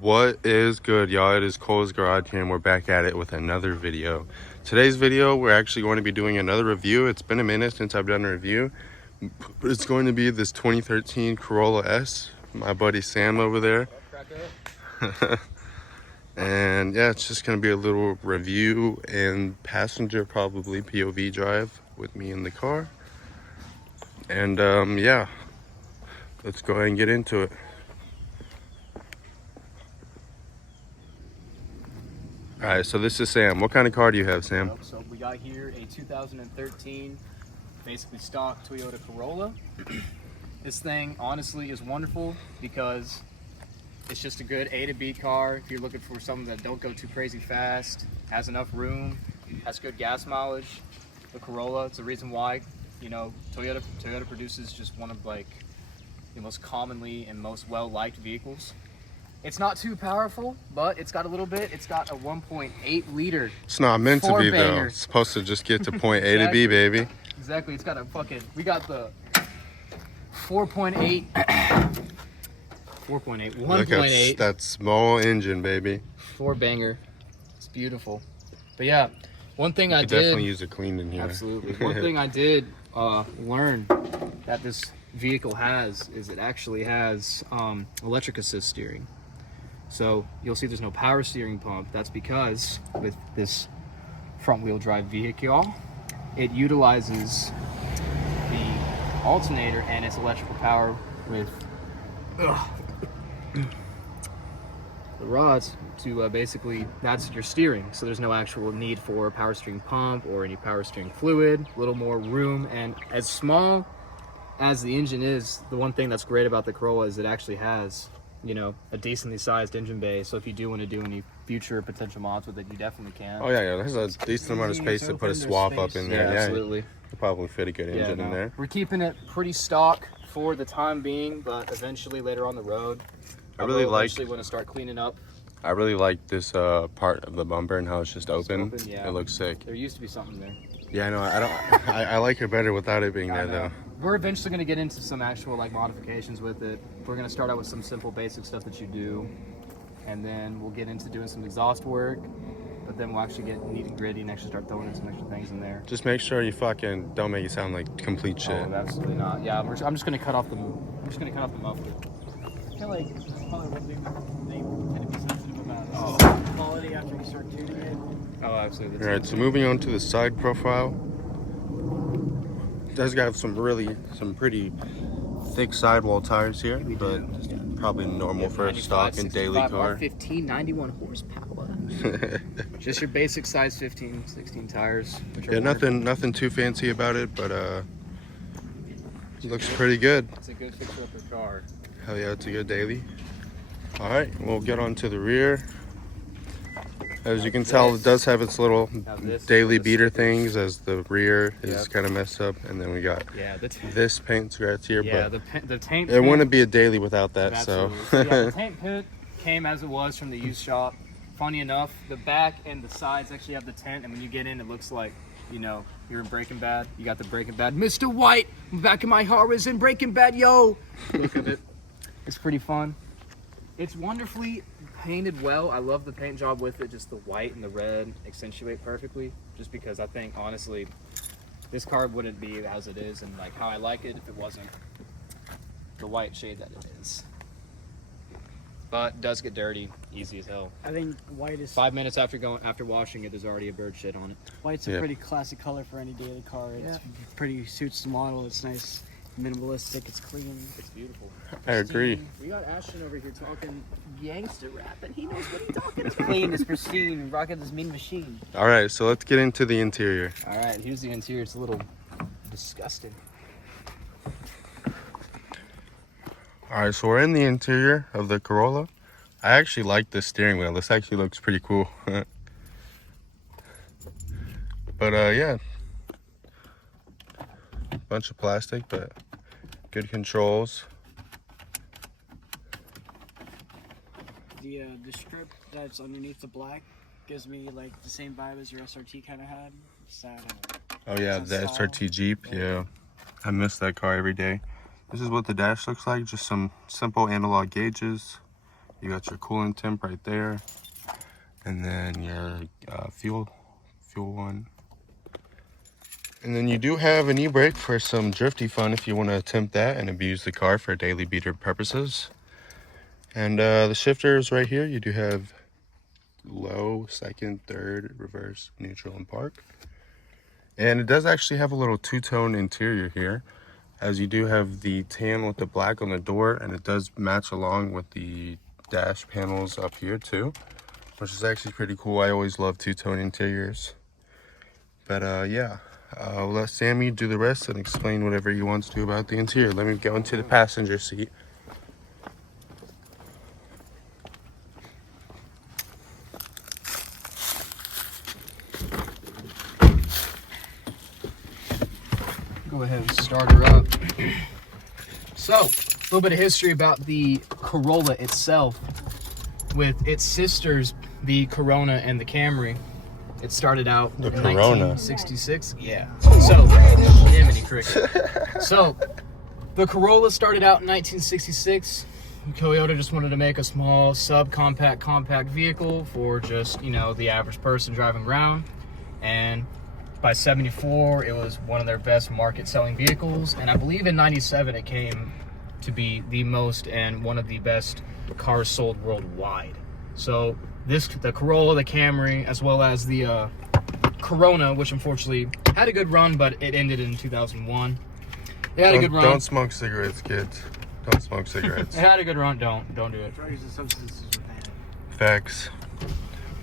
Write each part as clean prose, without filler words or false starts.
What is good, y'all? It is Cole's Garage here, and we're back at it with another video. Today's video, we're actually going to be doing another review. It's been a minute since I've done a review, but it's going to be this 2013 Corolla S. My buddy Sam over there. And yeah, it's just going to be a little review and passenger, probably POV drive with me in the car. And yeah, let's go ahead and get into it. All right, so this is Sam. What kind of car do you have, Sam? So we got here a 2013, basically stock Toyota Corolla. This thing honestly is wonderful because it's just a good A to B car. If you're looking for something that don't go too crazy fast, has enough room, has good gas mileage, the Corolla, it's the reason why, you know, Toyota produces just one of like the most commonly and most well-liked vehicles. It's not too powerful, but it's got a little bit. It's got a 1.8 liter. It's not meant to be, though. Four-banger. It's supposed to just get to point A to B, baby. Exactly. It's got a fucking. We got the 4.8. 4.8. 1.8. That small engine, baby. Four-banger. It's beautiful. But yeah, one thing I did. Definitely use it clean in here. Absolutely. One thing I did learn that this vehicle has is it actually has electric assist steering. So you'll see there's no power steering pump. That's because with this front wheel drive vehicle, it utilizes the alternator and its electrical power with the rods to basically, that's your steering. So there's no actual need for a power steering pump or any power steering fluid, a little more room. And as small as the engine is, the one thing that's great about the Corolla is it actually has, you know, a decently sized engine bay. So if you do want to do any future potential mods with it, you definitely can. Oh yeah, there's a decent amount of space to put a swap up in there. Yeah, absolutely. You'll probably fit a good engine in there. We're keeping it pretty stock for the time being, but eventually later on the road, I really want to start cleaning up. I really like this part of the bumper and how it's just open. Yeah. It looks sick. There used to be something there. Yeah, no, I don't. I like it better without it being there, though. We're eventually going to get into some actual like modifications with it. We're going to start out with some simple basic stuff that you do, and then we'll get into doing some exhaust work, but then we'll actually get neat and gritty and actually start throwing in some extra things in there. Just make sure you fucking don't make it sound like complete shit. Oh, absolutely not. Yeah, I'm just going to cut off the muffler. I feel like it's probably one thing that they tend to be sensitive about quality after you start tuning it. Oh, absolutely. All right, so moving on to the side profile. It does got some pretty thick sidewall tires here, but probably normal for a stock and daily car. 15, 91 horsepower. Just your basic size 15, 16 tires. Yeah, nothing too fancy about it, but it looks pretty good. It's a good fixer-upper car. Hell yeah, it's a good daily. All right, we'll get on to the rear. As you can tell, it does have its little daily beater things as the rear is kind of messed up. And then we got this paint scratch here, but the paint it wouldn't be a daily without that. Absolutely. So yeah, the paint pit came as it was from the used shop. Funny enough, the back and the sides actually have the tint, and when you get in, it looks like, you know, you're in Breaking Bad. You got the Breaking Bad, Mr. White, back in my heart is in Breaking Bad, yo! Look at it. It's pretty fun. It's wonderfully painted well. I love the paint job with it. Just the white and the red accentuate perfectly. Just because I think, honestly, this car wouldn't be as it is and like how I like it if it wasn't the white shade that it is. But it does get dirty, easy as hell. I think white is 5 minutes after washing it, there's already a bird shit on it. White's a pretty classic color for any daily car. It's pretty suits the model. It's nice, minimalistic. It's clean. It's beautiful. I agree. We got Ashton over here talking gangster rap, and he knows what he's talking It's about. clean. It's pristine. Rocking this mean machine. All right, so let's get into the interior. All right, here's the interior. It's a little disgusting. All right, so we're in the interior of the Corolla. I actually like this steering wheel. This actually looks pretty cool. But yeah, bunch of plastic, but good controls. The strip that's underneath the black gives me like the same vibe as your SRT kind of had. Oh yeah, the SRT Jeep. Yeah, I miss that car every day. This is what the dash looks like. Just some simple analog gauges. You got your coolant temp right there, and then your fuel one. And then you do have an e-brake for some drifty fun if you want to attempt that and abuse the car for daily beater purposes. And the shifters right here, you do have low, second, third, reverse, neutral, and park. And it does actually have a little two-tone interior here, as you do have the tan with the black on the door, and it does match along with the dash panels up here too, which is actually pretty cool. I always love two-tone interiors. But yeah, I'll let Sammy do the rest and explain whatever he wants to about the interior. Let me go into the passenger seat. Go ahead and start her up. So, a little bit of history about the Corolla itself. With its sisters, the Corona and the Camry, it started out in Corona. 1966. Yeah. So, Jiminy Cricket. So, the Corolla started out in 1966. Toyota just wanted to make a small subcompact compact vehicle for just, you know, the average person driving around. And by 74, it was one of their best market-selling vehicles, and I believe in 97 it came to be the most and one of the best cars sold worldwide. So the Corolla, the Camry, as well as the Corona, which unfortunately had a good run, but it ended in 2001. It had a good run. Don't smoke cigarettes, kids. Don't smoke cigarettes. It had a good run. Don't do it. Drugs and substances are bad. Facts.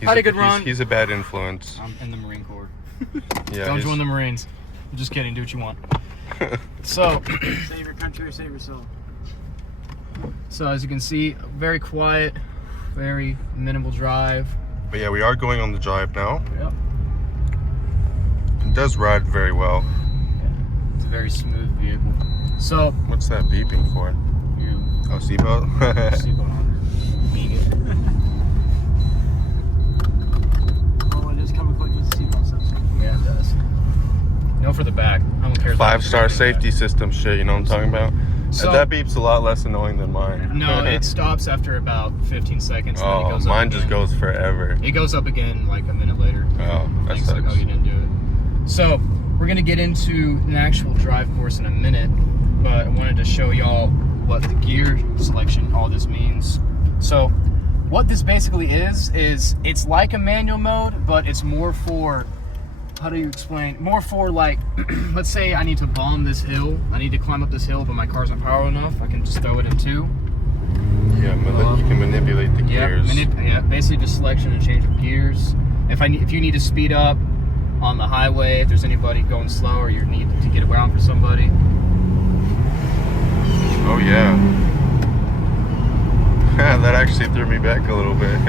Had a good run. He's a bad influence. I'm in the Marine Corps. Yeah. Don't join the Marines. I'm just kidding. Do what you want. So, Save your country or save your soul. So as you can see, very quiet, very minimal drive. But yeah, we are going on the drive now. Yep. It does ride very well. It's a very smooth vehicle. So What's that beeping for? you Oh, seatbelt? seatbelt on. Being it. Oh, it does come equipped with seatbelt sensor. Yeah, it does. No for the back. I don't care. 5-star safety system shit, you know what I'm talking about? So- And that beeps a lot less annoying than mine. No, it stops after about 15 seconds. And then it Oh, goes mine up just again. goes forever. It goes up again like a minute later. Oh, that Thanks, like, sucks. oh, you didn't do it. So we're gonna get into an actual drive course in a minute, but I wanted to show y'all what the gear selection, all this means. So what this basically is it's like a manual mode, but it's more for, how do you explain? More for like, let's say I need to bomb this hill. I need to climb up this hill, but my car's not powerful enough. I can just throw it in two. Yeah, you can manipulate the gears. Yeah, basically just selection and change of gears. If you need to speed up on the highway, if there's anybody going slow or you need to get around for somebody. Oh yeah. That actually threw me back a little bit.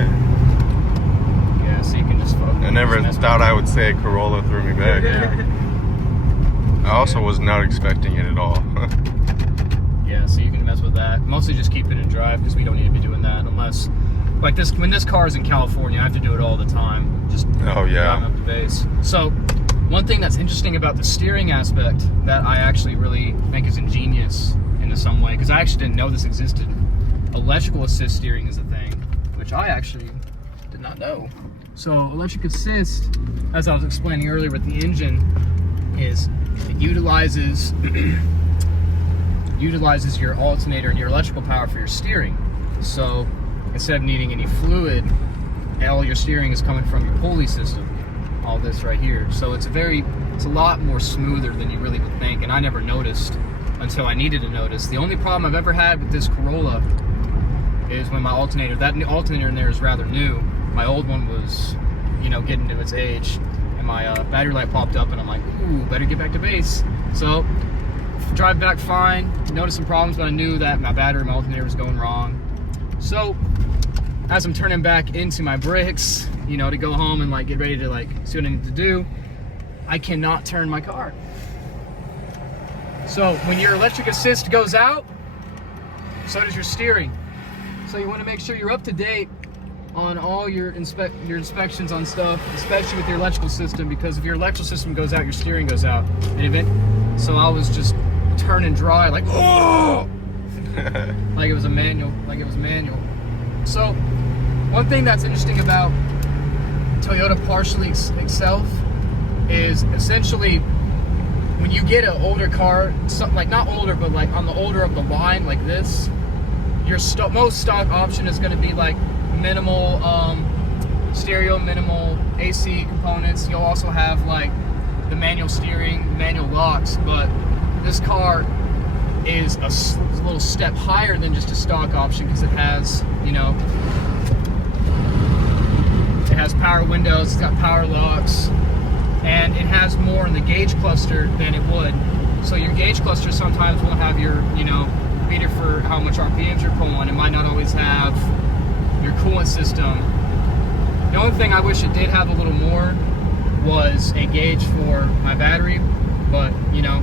Yeah, so you can just focus. I never thought I would say Corolla threw me back. I also was not expecting it at all. Yeah, so you can mess with that. Mostly just keep it in drive because we don't need to be doing that unless, like this, when this car is in California, I have to do it all the time. Just Oh yeah. driving up to base. So one thing that's interesting about the steering aspect that I actually really think is ingenious in some way, because I actually didn't know this existed. Electrical assist steering is a thing, which I actually did not know. So electric assist, as I was explaining earlier with the engine, is it utilizes your alternator and your electrical power for your steering. So instead of needing any fluid, all your steering is coming from your pulley system. All this right here. So it's a lot more smoother than you really would think, and I never noticed until I needed to notice. The only problem I've ever had with this Corolla is when my alternator, that new alternator in there is rather new. My old one was, you know, getting to its age, and my battery light popped up, and I'm like, ooh, better get back to base. So drive back fine, noticed some problems, but I knew that my battery, my alternator was going wrong. So as I'm turning back into my brakes, you know, to go home and like get ready to like see what I need to do, I cannot turn my car. So when your electric assist goes out, so does your steering. So you want to make sure you're up to date on all your inspections on stuff, especially with your electrical system, because if your electrical system goes out, your steering goes out. So I was just turning dry, like, oh, like it was manual. So, one thing that's interesting about Toyota partially itself is essentially when you get an older car, like not older, but like on the older of the line, like this, your most stock option is going to be like minimal stereo, minimal AC components. You'll also have like the manual steering, manual locks, but this car is a little step higher than just a stock option because it has, you know, it has power windows, it's got power locks, and it has more in the gauge cluster than it would. So your gauge cluster sometimes will have your, you know, meter for how much RPMs you're pulling. It might not always have your coolant system. The only thing I wish it did have a little more was a gauge for my battery, but you know,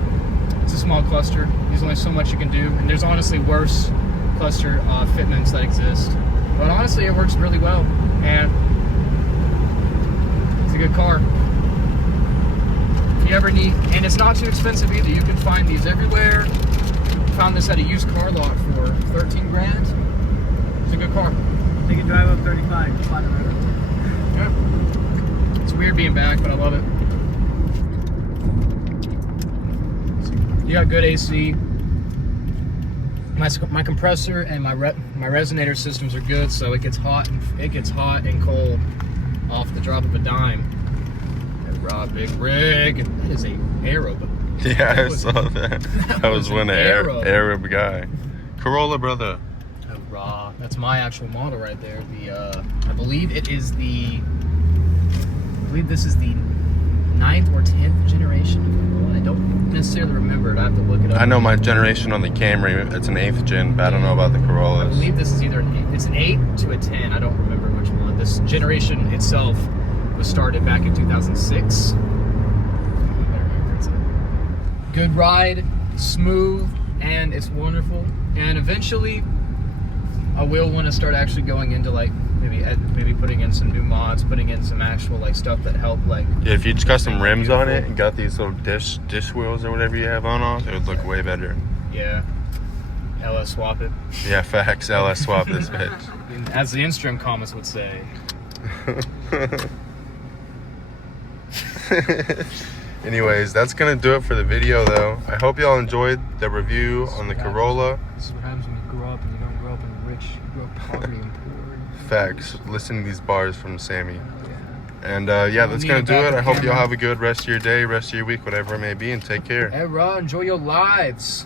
it's a small cluster. There's only so much you can do, and there's honestly worse cluster fitments that exist. But honestly, it works really well, and it's a good car. If you ever need, and it's not too expensive either. You can find these everywhere. Found this at a used car lot for 13 grand. It's a good car. They can drive up 35, flat the river. Yeah. It's weird being back, but I love it. You got good AC. My compressor and my resonator systems are good, so it gets hot and cold off the drop of a dime. Hey, Rob, big rig. That is a Arab. Yeah, I saw that. That was one Arab guy. Corolla, brother. Oh, raw. That's my actual model right there. The I believe this is the 9th or 10th generation of Corolla. I don't necessarily remember it. I have to look it up. I know my generation on the Camry, it's an 8th gen, but I don't know about the I Corollas. believe this is either it's an 8 to a 10. I don't remember which one. This generation itself was started back in 2006. It's a good ride, smooth, and it's wonderful. And eventually, I will want to start actually going into like maybe putting in some new mods, putting in some actual like stuff that help like. Yeah, if you just got some rims on it and got these little dish wheels or whatever you have on, it would look way better. Yeah. LS swap it. Yeah, facts. LS swap this bitch. As the Instagram comments would say. Anyways, that's gonna do it for the video though. I hope y'all enjoyed the review on the Corolla. This is what happens when you grow up and you don't grow up in rich, you grow up poverty and poor. Facts. Listen to these bars from Sammy. Yeah. And yeah, that's gonna do it. I hope y'all have a good rest of your day, rest of your week, whatever it may be, and take care. Hey, Ron, enjoy your lives.